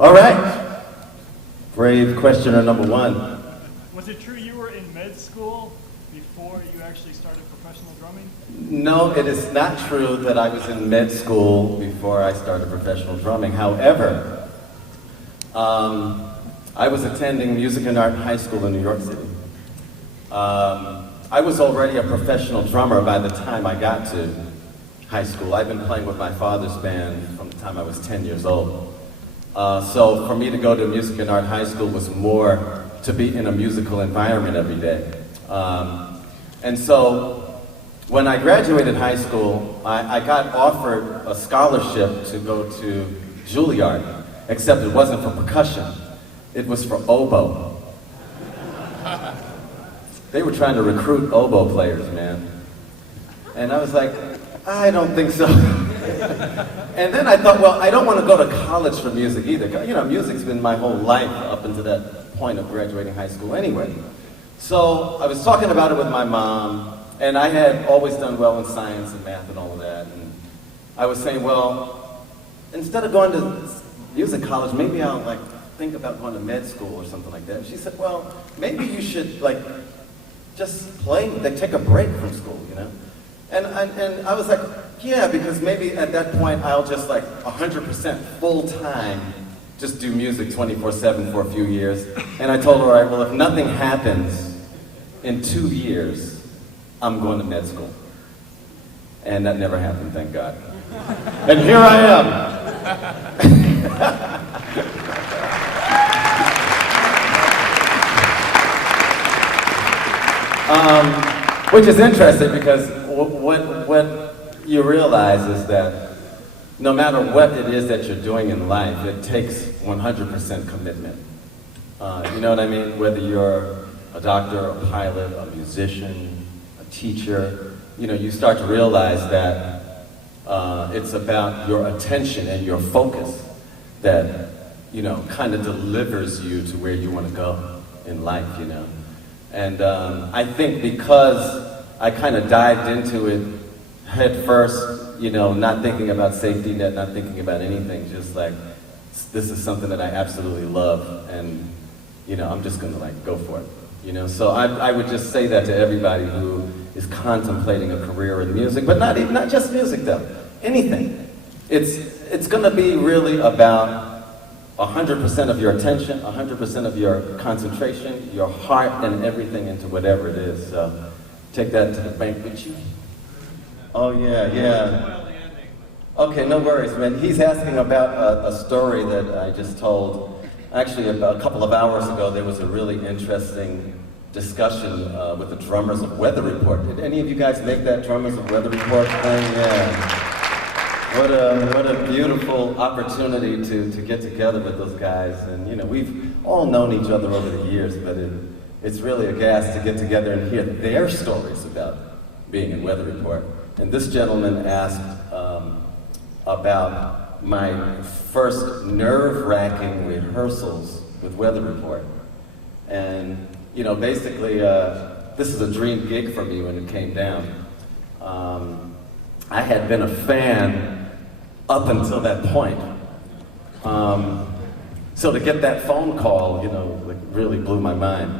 All right. Brave questioner number one. Was it true you were in med school before you actually started professional drumming? No, it is not true that I was in med school before I started professional drumming. However, I was attending music and art high school in New York City. I was already a professional drummer by the time I got to high school. I've been playing with my father's band from the time I was 10 years old. So for me to go to music and art high school was more to be in a musical environment every day. And so when I graduated high school, I got offered a scholarship to go to Juilliard, except it wasn't for percussion. It was for oboe. They were trying to recruit oboe players, man. And I was like, I don't think so. And then I thought, well, I don't want to go to college for music either. You know, music's been my whole life up until that point of graduating high school anyway. So I was talking about it with my mom, and I had always done well in science and math and all of that. And I was saying, well, instead of going to music college, maybe I'll like think about going to med school or something like that. And she said, well, maybe you should like just play, like take a break from school, you know? And I was like, yeah, because maybe at that point I'll just like 100% full time just do music 24/7 for a few years. And I told her, all right, well, if nothing happens in 2 years, I'm going to med school. And that never happened, thank God. And here I am. Which is interesting because what you realize is that no matter what it is that you're doing in life, it takes 100% commitment. You know what I mean? Whether you're a doctor, a pilot, a musician, a teacher, you know, you start to realize that it's about your attention and your focus that, you know, kind of delivers you to where you want to go in life, you know. And I think because I kind of dived into it head first, you know, not thinking about safety net, not thinking about anything, just like, this is something that I absolutely love, and, you know, I'm just gonna like go for it, you know. So I would just say that to everybody who is contemplating a career in music, but not just music though, anything. It's gonna be really about 100% of your attention, 100% of your concentration, your heart, and everything into whatever it is. So take that to the bank with you. Oh yeah, yeah. Okay, no worries, man. He's asking about a story that I just told. Actually, about a couple of hours ago, there was a really interesting discussion with the drummers of Weather Report. Did any of you guys make that drummers of Weather Report thing? Yeah. What a beautiful opportunity to get together with those guys. And you know, we've all known each other over the years, but it's really a gas to get together and hear their stories about being in Weather Report. And this gentleman asked about my first nerve-wracking rehearsals with Weather Report. And you know, basically, this is a dream gig for me when it came down. I had been a fan up until that point. So to get that phone call, you know, like really blew my mind.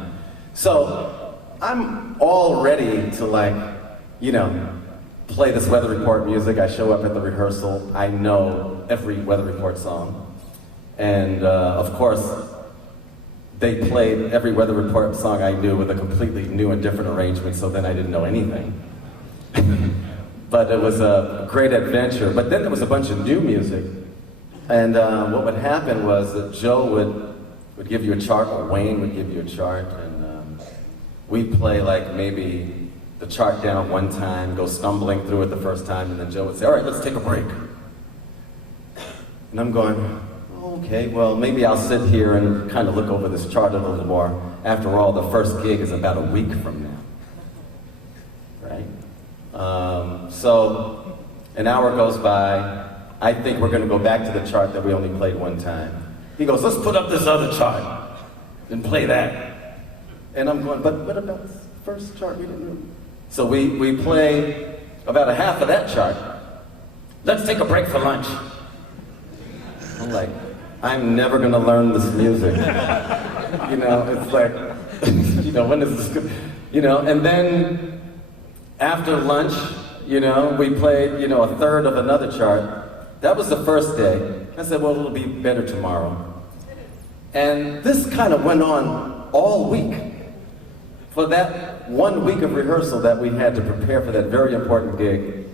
So I'm all ready to like, you know, play this Weather Report music. I show up at the rehearsal. I know every Weather Report song. And of course, they played every Weather Report song I knew with a completely new and different arrangement, so then I didn't know anything. But it was a great adventure. But then there was a bunch of new music. And what would happen was that Joe would give you a chart, or Wayne would give you a chart, and we'd play like maybe the chart down one time, go stumbling through it the first time, and then Joe would say, all right, let's take a break. And I'm going, okay, well, maybe I'll sit here and kind of look over this chart a little more. After all, the first gig is about a week from now, right? So an hour goes by. I think we're going to go back to the chart that we only played one time. He goes, let's put up this other chart and play that. And I'm going, but what about this first chart? We didn't know. So we play about a half of that chart. Let's take a break for lunch. I'm like, I'm never going to learn this music. You know, it's like, you know, when is this good? You know, and then after lunch, you know, we played, you know, a third of another chart. That was the first day. I said, well, it'll be better tomorrow. And this kind of went on all week. For that 1 week of rehearsal that we had to prepare for that very important gig,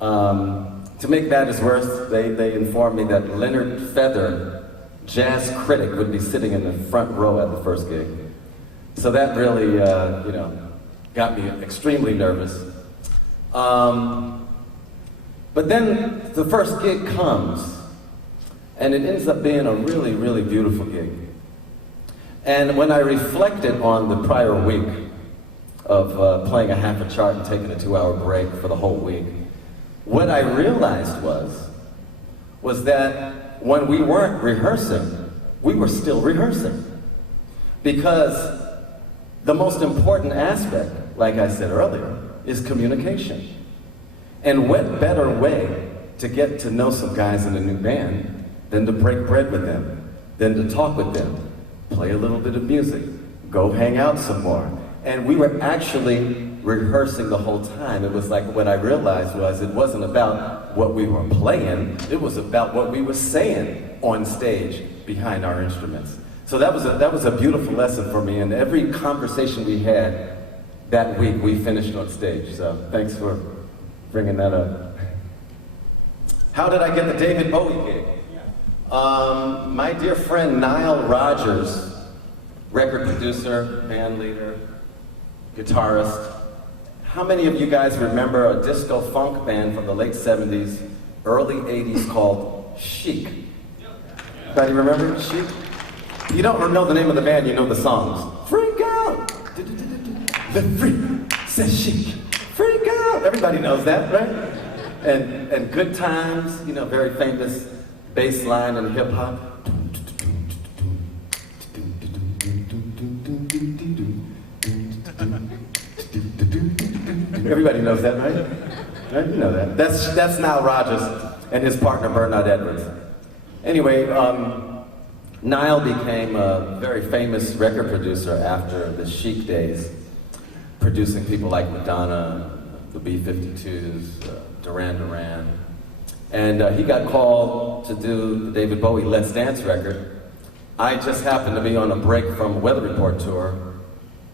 to make matters worse, they informed me that Leonard Feather, jazz critic, would be sitting in the front row at the first gig. So that really, you know, got me extremely nervous. But then the first gig comes, and it ends up being a really, really beautiful gig. And when I reflected on the prior week of playing a half a chart and taking a 2-hour break for the whole week, what I realized was that when we weren't rehearsing, we were still rehearsing. Because the most important aspect, like I said earlier, is communication. And what better way to get to know some guys in a new band than to break bread with them, than to talk with them, play a little bit of music, go hang out some more. And we were actually rehearsing the whole time. It was like, what I realized was it wasn't about what we were playing, it was about what we were saying on stage behind our instruments. So that was a beautiful lesson for me, and every conversation we had that week, we finished on stage. So thanks for bringing that up. How did I get the David Bowie gig? My dear friend Nile Rodgers, record producer, band leader, guitarist. How many of you guys remember a disco funk band from the late 70s, early 80s called Chic? Anybody remember Chic? You don't know the name of the band, you know the songs. Freak out! The freak says Chic. Freak out! Everybody knows that, right? And Good Times, you know, very famous bass line in hip hop. Everybody knows that, right? You know that. That's Nile Rodgers and his partner Bernard Edwards. Anyway, Nile became a very famous record producer after the Chic days, producing people like Madonna, the B-52s, Duran Duran. And he got called to do the David Bowie Let's Dance record. I just happened to be on a break from a Weather Report tour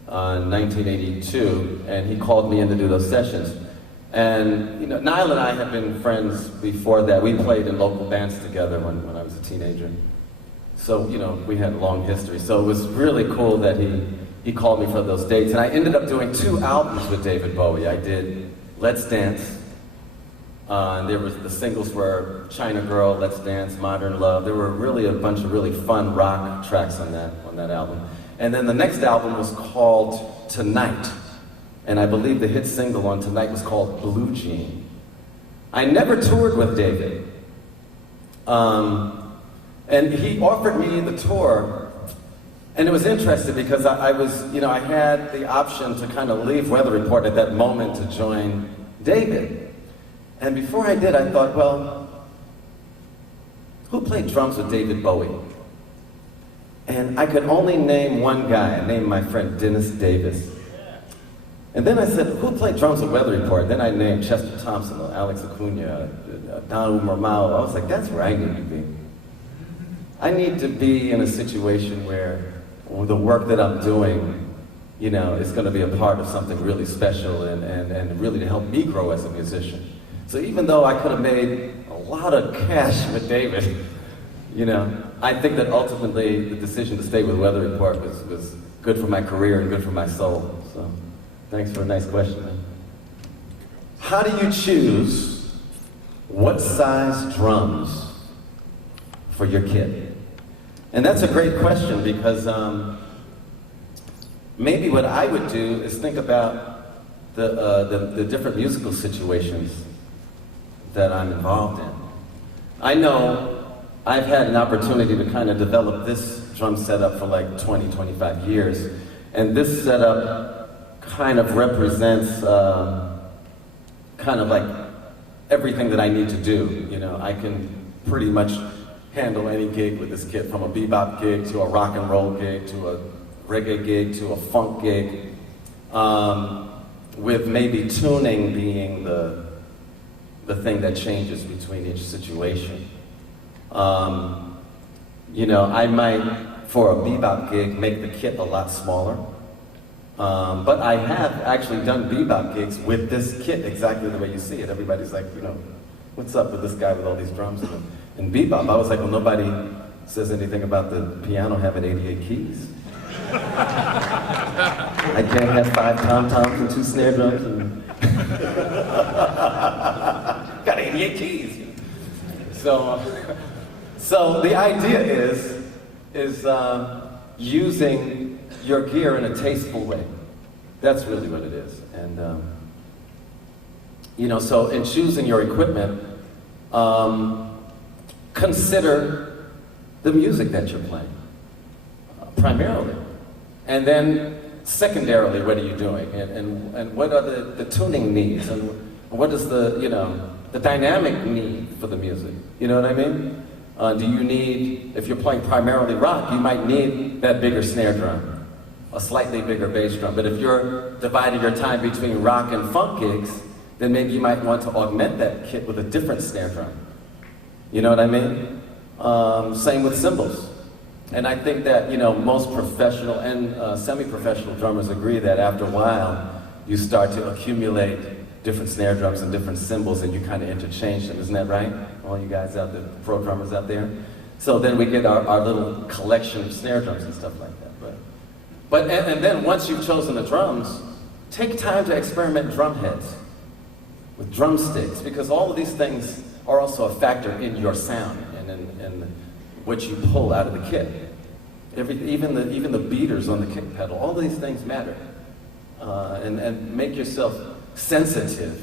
in 1982, and he called me in to do those sessions. And you know, Nile and I had been friends before that. We played in local bands together when I was a teenager. So, you know, we had a long history. So it was really cool that he called me for those dates. And I ended up doing 2 albums with David Bowie. I did Let's Dance. And there was, the singles were China Girl, Let's Dance, Modern Love. There were really a bunch of really fun rock tracks on that album. And then the next album was called Tonight. And I believe the hit single on Tonight was called Blue Jean. I never toured with David. And he offered me the tour. And it was interesting because I was, you know, I had the option to kind of leave Weather Report at that moment to join David. And before I did, I thought, well, who played drums with David Bowie? And I could only name one guy. I named my friend Dennis Davis. And then I said, who played drums with Weather Report? Then I named Chester Thompson, Alex Acuna, Don Umar. I was like, that's where I need to be. I need to be in a situation where the work that I'm doing, you know, is going to be a part of something really special and really to help me grow as a musician. So even though I could have made a lot of cash with David, you know, I think that ultimately the decision to stay with Weather Report was good for my career and good for my soul. So thanks for a nice question, man. How do you choose what size drums for your kid? And that's a great question because maybe what I would do is think about the different musical situations that I'm involved in. I know I've had an opportunity to kind of develop this drum setup for like 20, 25 years. And this setup kind of represents kind of like everything that I need to do. You know, I can pretty much handle any gig with this kit, from a bebop gig to a rock and roll gig to a reggae gig to a funk gig, with maybe tuning being the thing that changes between each situation. You know, I might, for a bebop gig, make the kit a lot smaller. But I have actually done bebop gigs with this kit exactly the way you see it. Everybody's like, you know, what's up with this guy with all these drums? In bebop, I was like, well, nobody says anything about the piano having 88 keys. I can't have 5 tom-toms and 2 snare drums and got 88 keys. So the idea is using your gear in a tasteful way. That's really what it is. And you know, so in choosing your equipment, consider the music that you're playing, primarily. And then secondarily, what are you doing? And what are the tuning needs? And what is the, you know, the dynamic need for the music? You know what I mean? Do you need, if you're playing primarily rock, you might need that bigger snare drum, a slightly bigger bass drum. But if you're dividing your time between rock and funk gigs, then maybe you might want to augment that kit with a different snare drum. You know what I mean? Same with cymbals. And I think that, you know, most professional and semi-professional drummers agree that after a while, you start to accumulate different snare drums and different cymbals, and you kind of interchange them. Isn't that right? All you guys out there, pro drummers out there? So then we get our little collection of snare drums and stuff like that. And then once you've chosen the drums, take time to experiment drum heads with drumsticks, because all of these things are also a factor in your sound and what you pull out of the kit. Even the beaters on the kick pedal, all these things matter. And make yourself sensitive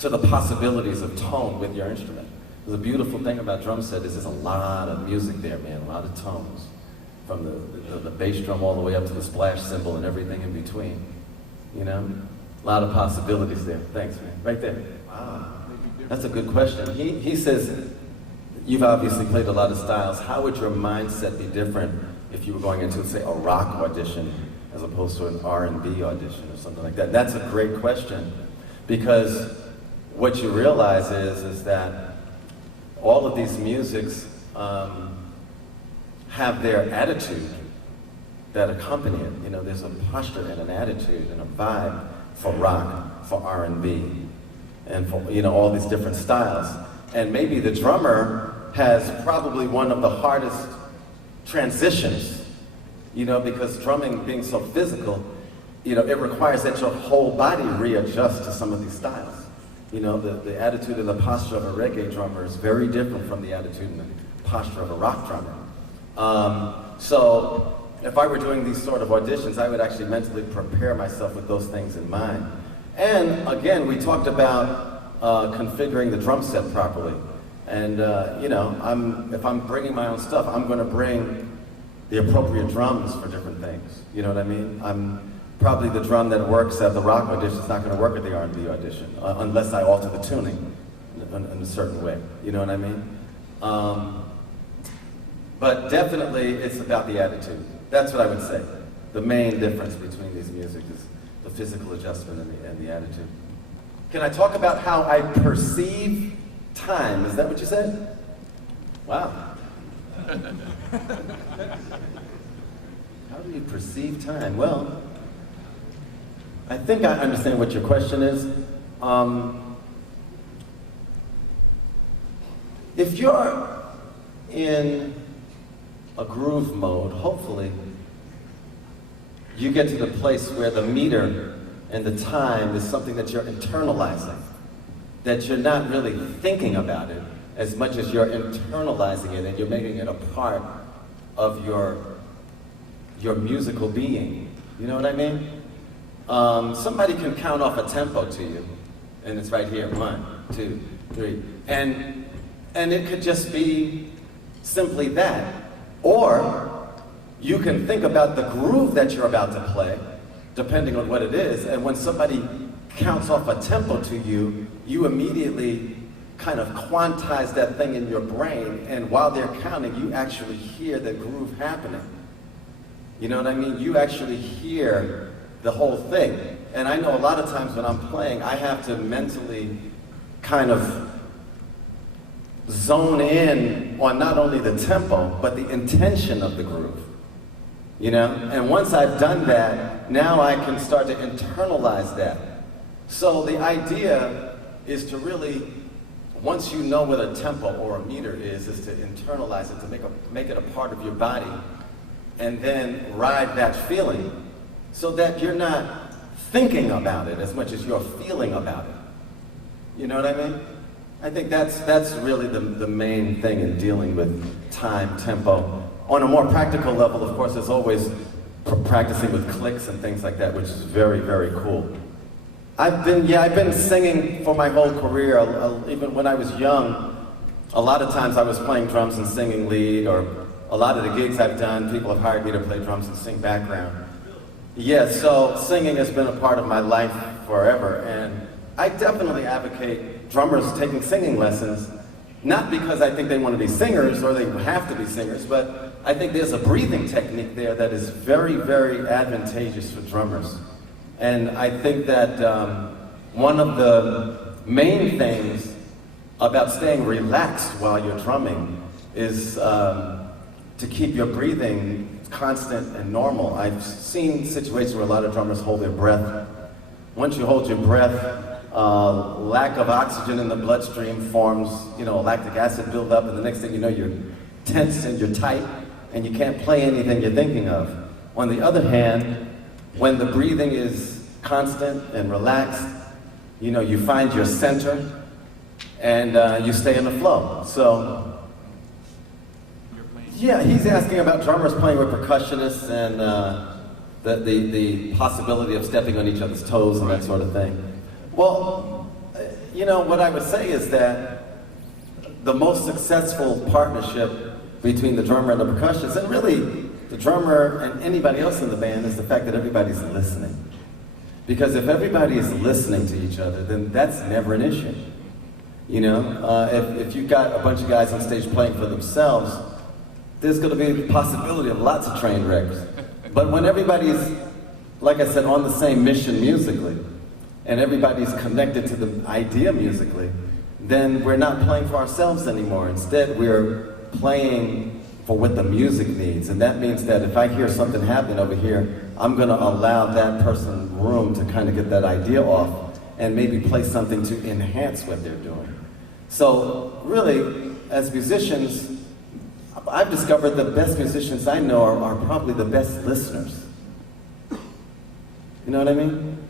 to the possibilities of tone with your instrument. The beautiful thing about drum set is there's a lot of music there, man, a lot of tones. From the bass drum all the way up to the splash cymbal and everything in between. You know? A lot of possibilities there. Thanks, man. Right there. Wow. That's a good question. He says, you've obviously played a lot of styles. How would your mindset be different if you were going into, say, a rock audition as opposed to an R&B audition or something like that? That's a great question, because what you realize is that all of these musics have their attitude that accompany it. You know, there's a posture and an attitude and a vibe for rock, for R&B, and for, you know, all these different styles. And maybe the drummer has probably one of the hardest transitions, you know, because drumming being so physical, you know, it requires that your whole body readjusts to some of these styles. You know, the attitude and the posture of a reggae drummer is very different from the attitude and the posture of a rock drummer. So if I were doing these sort of auditions, I would actually mentally prepare myself with those things in mind. And again, we talked about configuring the drum set properly. And you know, if I'm bringing my own stuff, I'm going to bring the appropriate drums for different things. You know what I mean? Probably the drum that works at the rock audition is not going to work at the R&B audition, unless I alter the tuning in a certain way. You know what I mean? But definitely, it's about the attitude. That's what I would say. The main difference between these music is the physical adjustment and the attitude. Can I talk about how I perceive time? Is that what you said? Wow. How do you perceive time? Well, I think I understand what your question is. If you're in a groove mode, hopefully, you get to the place where the meter and the time is something that you're internalizing, that you're not really thinking about it as much as you're internalizing it and you're making it a part of your musical being. You know what I mean? Somebody can count off a tempo to you, and it's right here, 1, 2, 3. And it could just be simply that. Or you can think about the groove that you're about to play, depending on what it is, and when somebody counts off a tempo to you, you immediately kind of quantize that thing in your brain, and while they're counting, you actually hear the groove happening. You know what I mean? You actually hear the whole thing. And I know a lot of times when I'm playing, I have to mentally kind of zone in on not only the tempo, but the intention of the groove. You know? And once I've done that, now I can start to internalize that. So the idea is to really, once you know what a tempo or a meter is to internalize it, to make it a part of your body, and then ride that feeling so that you're not thinking about it as much as you're feeling about it. You know what I mean? I think that's really the main thing in dealing with time, tempo. On a more practical level, of course, there's always practicing with clicks and things like that, which is very, very cool. I've been singing for my whole career. Even when I was young, a lot of times I was playing drums and singing lead, or a lot of the gigs I've done, people have hired me to play drums and sing background. Yeah, so singing has been a part of my life forever, and I definitely advocate drummers taking singing lessons, not because I think they want to be singers or they have to be singers, but I think there's a breathing technique there that is very, very advantageous for drummers. And I think that one of the main things about staying relaxed while you're drumming is to keep your breathing constant and normal. I've seen situations where a lot of drummers hold their breath. Once you hold your breath, lack of oxygen in the bloodstream forms, lactic acid buildup, and the next thing you know, you're tense and you're tight, and you can't play anything you're thinking of. On the other hand, when the breathing is constant and relaxed, you find your center, and you stay in the flow. So, yeah, he's asking about drummers playing with percussionists and the possibility of stepping on each other's toes and that sort of thing. Well, what I would say is that the most successful partnership between the drummer and the percussionist, and really the drummer and anybody else in the band, is the fact that everybody's listening. Because if everybody is listening to each other, then that's never an issue. If you've got a bunch of guys on stage playing for themselves, there's going to be the possibility of lots of train wrecks. But when everybody's, like I said, on the same mission musically, and everybody's connected to the idea musically, then we're not playing for ourselves anymore. Instead, we're playing for what the music needs. And that means that if I hear something happening over here, I'm going to allow that person room to kind of get that idea off and maybe play something to enhance what they're doing. So really, as musicians, I've discovered the best musicians I know are probably the best listeners. You know what I mean?